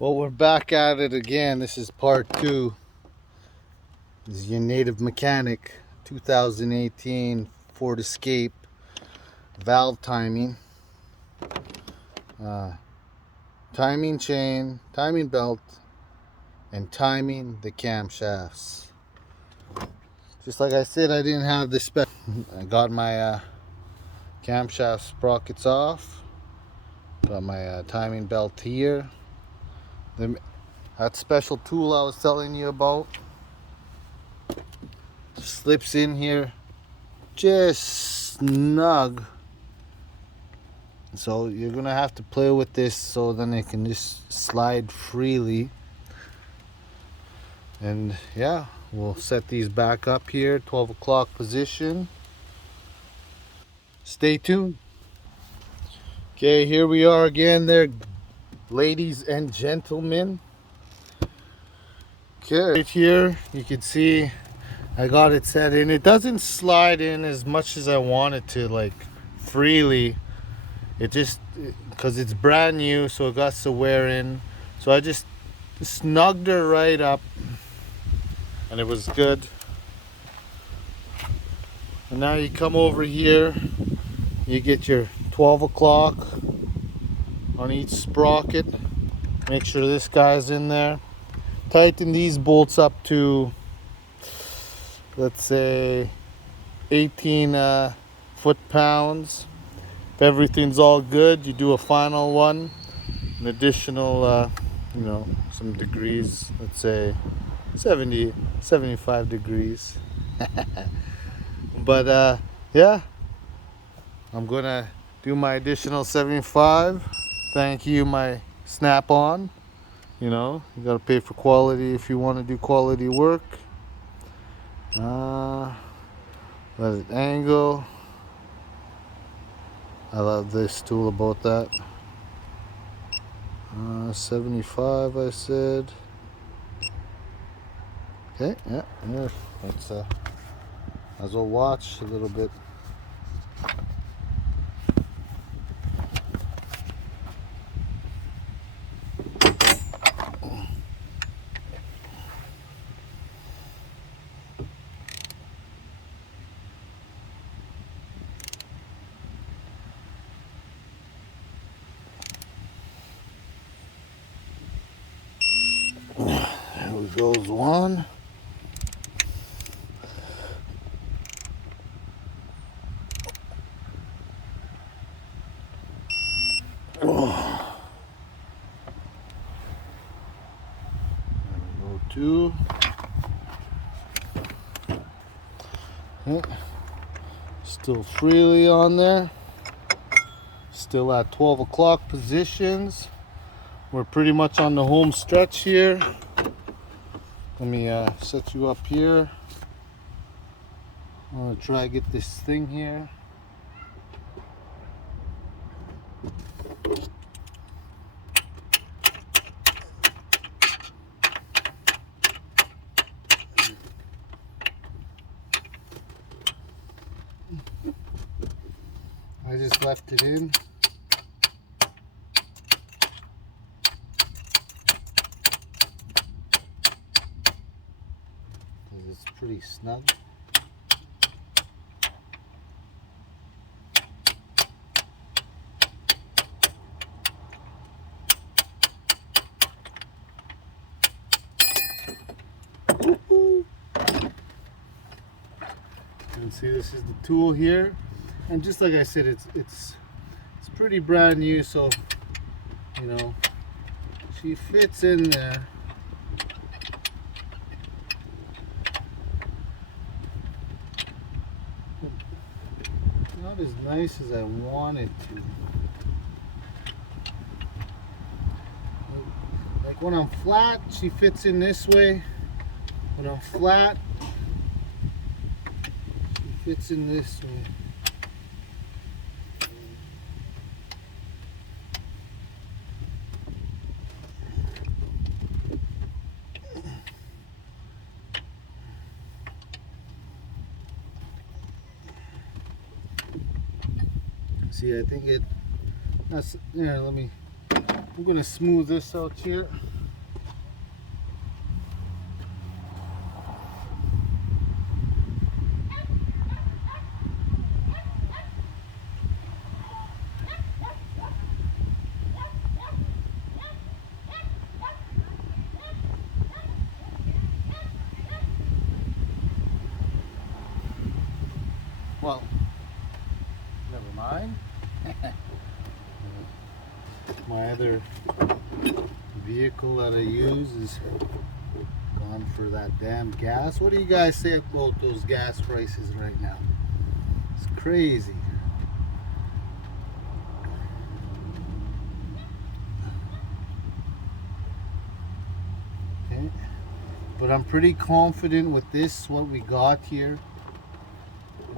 Well, we're back at it again. This is part two. This is your native mechanic 2018 Ford Escape valve timing, uh, timing chain, timing belt, and timing the camshafts. Just like I said, I didn't have this spec. I got my camshaft sprockets off. Got my timing belt here. That special tool I was telling you about slips in here just snug, so you're gonna have to play with this so then it can just slide freely. And yeah, we'll set these back up here, 12 o'clock position. Stay tuned. Okay, here we are again there, ladies and gentlemen. Okay, right here you can see I got it set in. It doesn't slide in as much as I want it to, like freely. It just, because it's brand new, so it got to wear in. So I just snugged her right up, and it was good. And now you come over here, you get your 12 o'clock on each sprocket. Make sure this guy's in there. Tighten these bolts up to, let's say, 18 foot-pounds. If everything's all good, you do a final one, an additional, some degrees, let's say 70, 75 degrees. But yeah, I'm gonna do my additional 75. Thank you, my Snap-on. You gotta pay for quality if you want to do quality work. Let it angle. I love this tool about that. 75, I said. Okay, yeah. Let's as well watch a little bit. There goes one. Two. Okay. Still freely on there. Still at 12 o'clock positions. We're pretty much on the home stretch here. Let me set you up here. I'm gonna try to get this thing here. I just left it in. Because it's pretty snug. You can see this is the tool here. And just like I said, it's pretty brand new, so she fits in there. Not as nice as I want it to. Like when I'm flat, she fits in this way. When I'm flat, she fits in this way. See, I think that's there. Let me I'm gonna smooth this out here. Well, never mind. My other vehicle that I use is gone for that damn gas. What do you guys say about those gas prices right now? It's crazy. Okay. But I'm pretty confident with this, what we got here.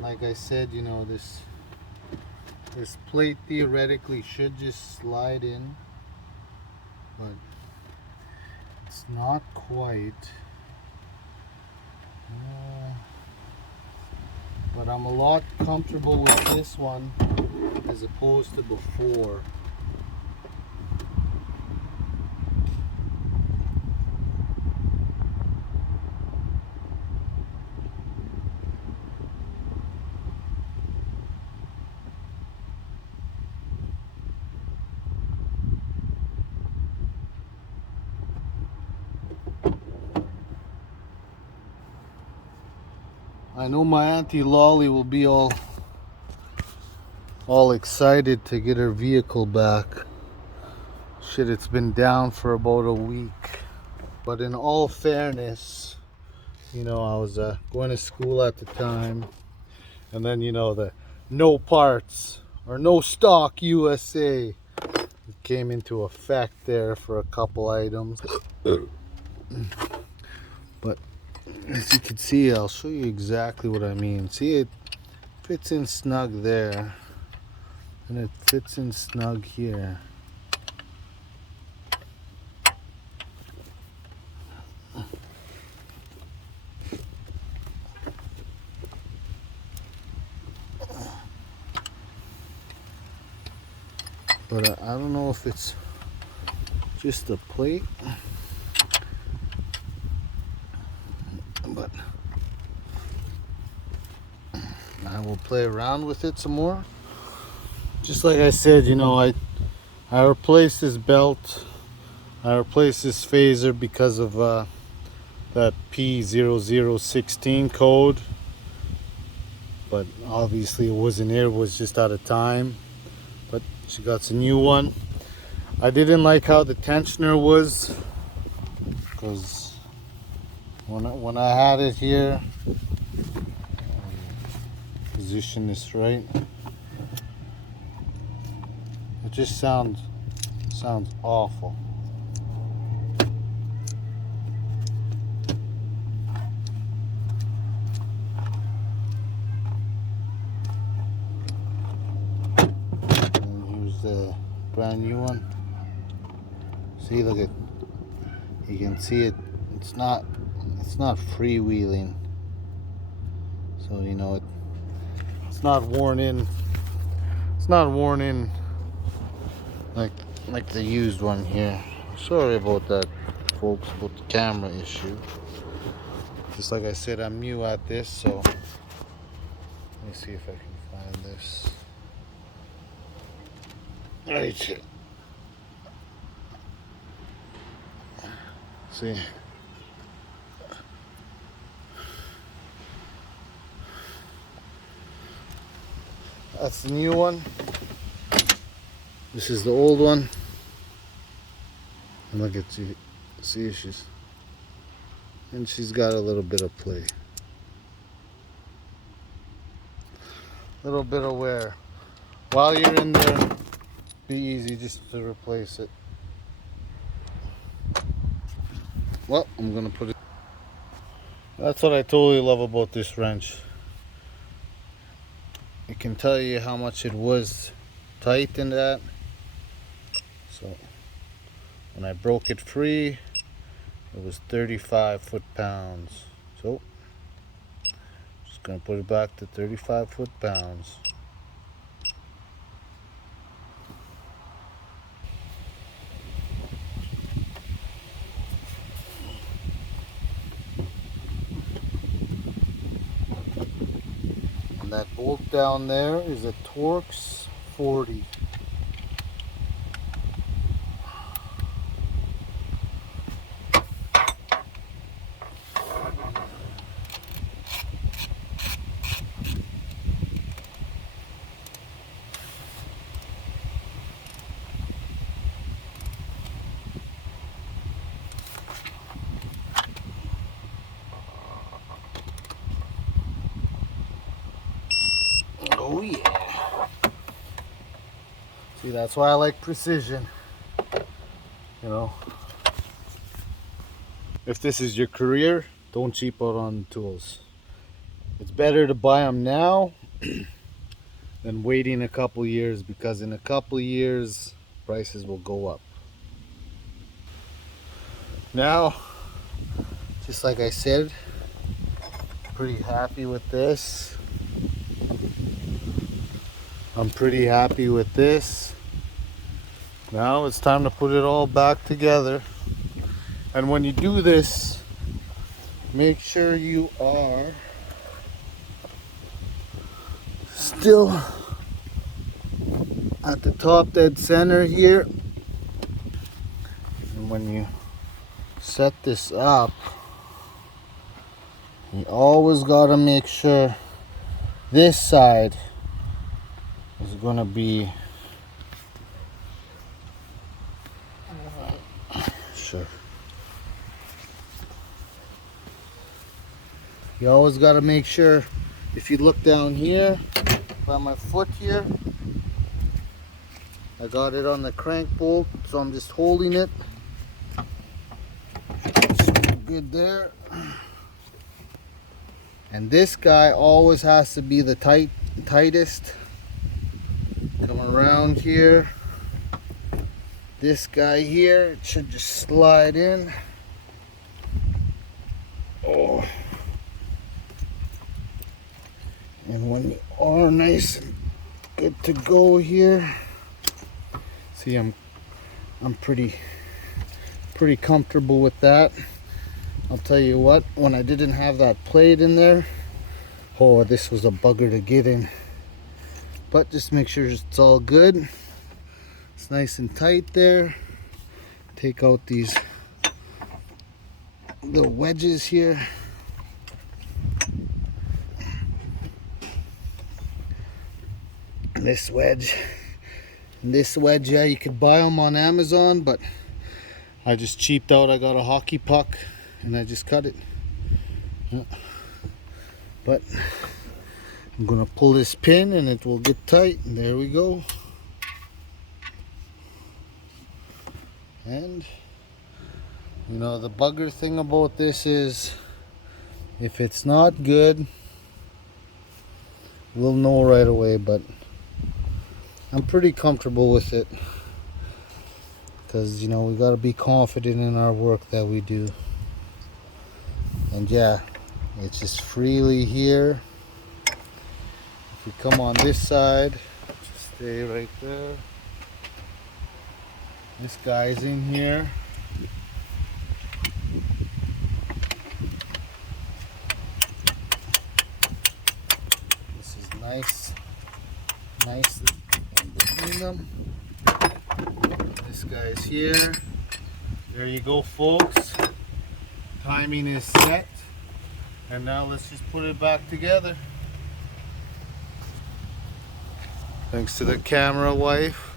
Like I said, you know, this plate theoretically should just slide in, but it's not quite. But I'm a lot comfortable with this one as opposed to before. I know my Auntie Lolly will be all excited to get her vehicle back. Shit, it's been down for about a week. But in all fairness, you know, I was going to school at the time, and then, you know, the no parts or no stock USA came into effect there for a couple items. But as you can see, I'll show you exactly what I mean. See, it fits in snug there, and it fits in snug here. But I don't know if it's just a plate, but I will play around with it some more. Just like I said, you know, I replaced this belt, I replaced this phaser because of that P0016 code, but obviously it wasn't here, it was just out of time. But she got a new one. I didn't like how the tensioner was, because when I had it here, position this right, it just sounds awful. And here's the brand new one. See, look at, you can see it. It's not freewheeling. So, you know, it's not worn in. It's not worn in like the used one here. Sorry about that, folks, about the camera issue. Just like I said, I'm new at this, so let me see if I can find this. Right. See. That's the new one. This is the old one. And look at you. See, she's got a little bit of play. A little bit of wear. While you're in there, be easy just to replace it. Well, I'm gonna put it. That's what I totally love about this wrench. It can tell you how much it was tightened at. So when I broke it free, it was 35 foot-pounds. So just gonna put it back to 35 foot-pounds. And that bolt down there is a Torx 40. Oh yeah. See, that's why I like precision. You know, if this is your career, don't cheap out on tools. It's better to buy them now than waiting a couple years, because in a couple years prices will go up. Now, just like I said, pretty happy with this. I'm pretty happy with this. Now it's time to put it all back together. And when you do this, make sure you are still at the top dead center here. And when you set this up, you always gotta make sure this side is gonna be sure. You always gotta make sure, if you look down here by my foot here, I got it on the crank bolt, so I'm just holding it. Good there. And this guy always has to be the tightest. Come around here. This guy here, it should just slide in. Oh. And when you are nice and good to go here, see, I'm pretty comfortable with that. I'll tell you what, when I didn't have that plate in there, oh, this was a bugger to get in. But just make sure it's all good. It's nice and tight there. Take out these little wedges here. This wedge and this wedge, yeah, you could buy them on Amazon, but I just cheaped out. I got a hockey puck and I just cut it. Yeah. But I'm gonna pull this pin and it will get tight, and there we go. And you know, the bugger thing about this is, if it's not good, we'll know right away. But I'm pretty comfortable with it, because you know, we got to be confident in our work that we do. And yeah, it's just freely here. If we come on this side, just stay right there. This guy's in here. This is nice in between them. This guy's here. There you go, folks. Timing is set. And now let's just put it back together. Thanks to the camera wife.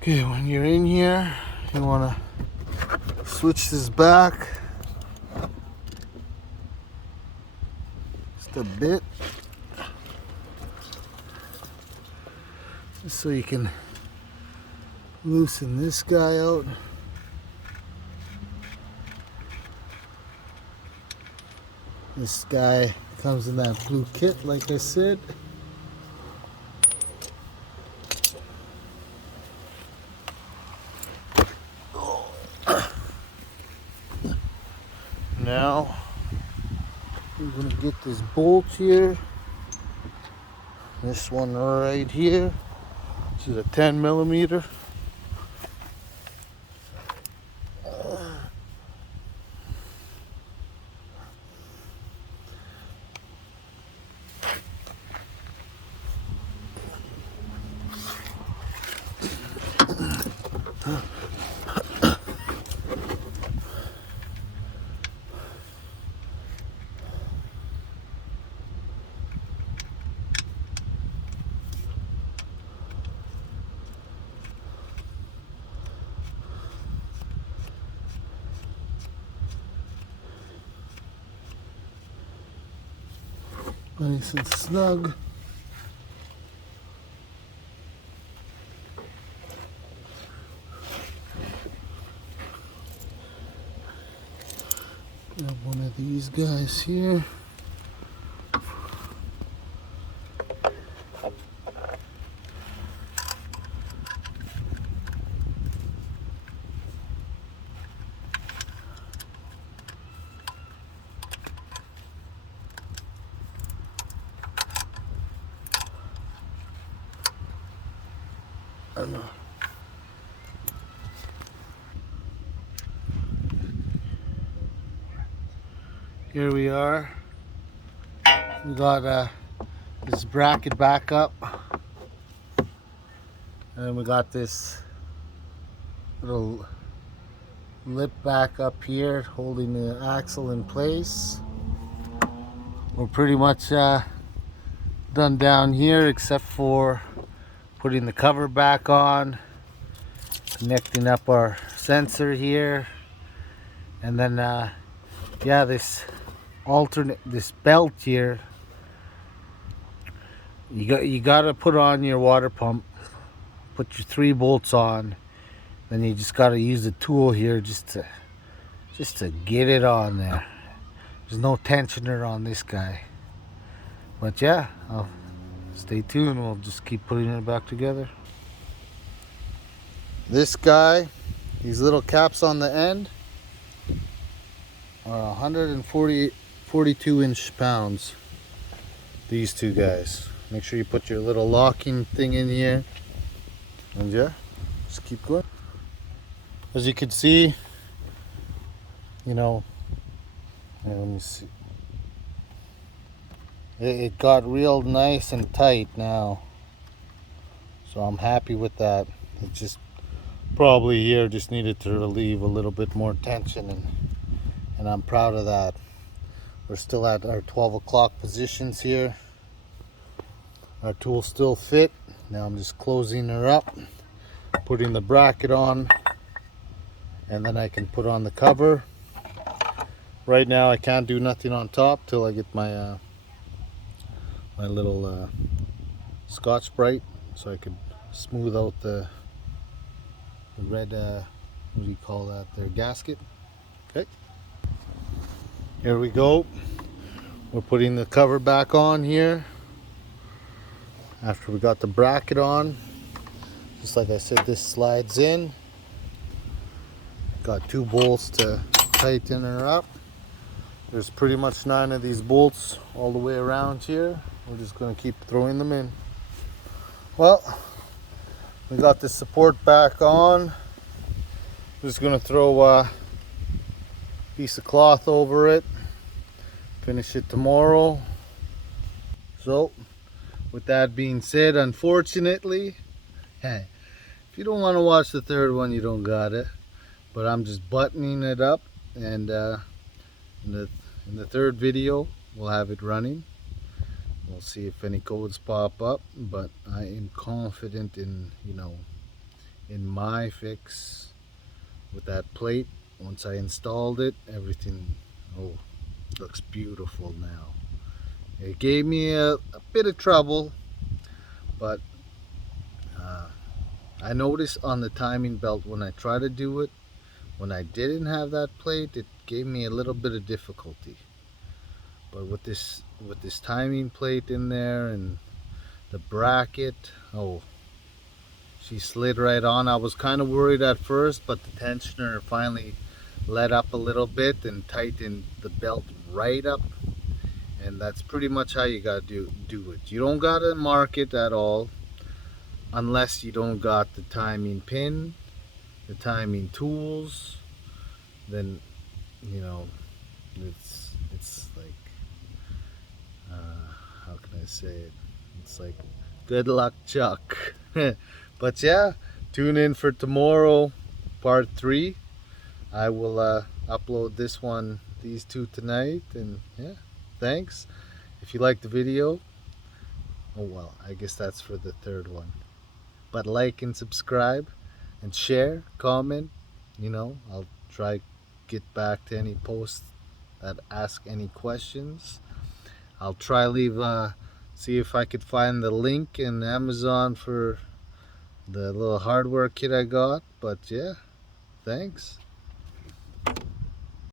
Okay, when you're in here, you want to switch this back just a bit, just so you can loosen this guy out. This guy comes in that blue kit, like I said. Now we're gonna get this bolt here. This one right here. This is a 10mm. Nice and snug. Grab one of these guys here. Here we are. We got this bracket back up, and we got this little lip back up here holding the axle in place. We're pretty much done down here, except for putting the cover back on, connecting up our sensor here, and then yeah, this belt here, you got to put on your water pump, put your 3 bolts on, then you just got to use the tool here just to get it on there. There's no tensioner on this guy, but yeah, I'll stay tuned. We'll just keep putting it back together. This guy, these little caps on the end are 142 inch pounds. These two guys. Make sure you put your little locking thing in here, and yeah, just keep going. As you can see, you know, let me see, it got real nice and tight now, so I'm happy with that. It just probably here just needed to relieve a little bit more tension, and I'm proud of that. We're still at our 12 o'clock positions here. Our tool still fit. Now I'm just closing her up, putting the bracket on, and then I can put on the cover. Right now I can't do nothing on top till I get my my little Scotch-Brite, so I could smooth out the red, what do you call that there, gasket. Okay, here we go. We're putting the cover back on here after we got the bracket on. Just like I said, this slides in. Got 2 bolts to tighten her up. There's pretty much 9 of these bolts all the way around here. We're just going to keep throwing them in. Well, we got the support back on. I'm just going to throw a piece of cloth over it, finish it tomorrow. So with that being said, unfortunately, if you don't want to watch the third one, you don't got it. But I'm just buttoning it up, and in the third video, we'll have it running. We'll see if any codes pop up, but I am confident in, you know, in my fix with that plate. Once I installed it, everything looks beautiful now. It gave me a bit of trouble, but I noticed on the timing belt when I tried to do it, when I didn't have that plate, it gave me a little bit of difficulty. But with this timing plate in there and the bracket, she slid right on. I was kind of worried at first, but the tensioner finally let up a little bit and tightened the belt right up. And that's pretty much how you gotta do it. You don't gotta mark it at all unless you don't got the timing pin, the timing tools. Then, you know, it's like, how can I say it? It's like good luck, Chuck. But yeah, Tune in for tomorrow, part 3. I will upload these two tonight, and yeah, thanks. If you like the video, oh well, I guess that's for the third one. But like and subscribe and share, comment, I'll try get back to any posts that ask any questions. I'll try leave see if I could find the link in Amazon for the little hardware kit I got. But yeah, thanks.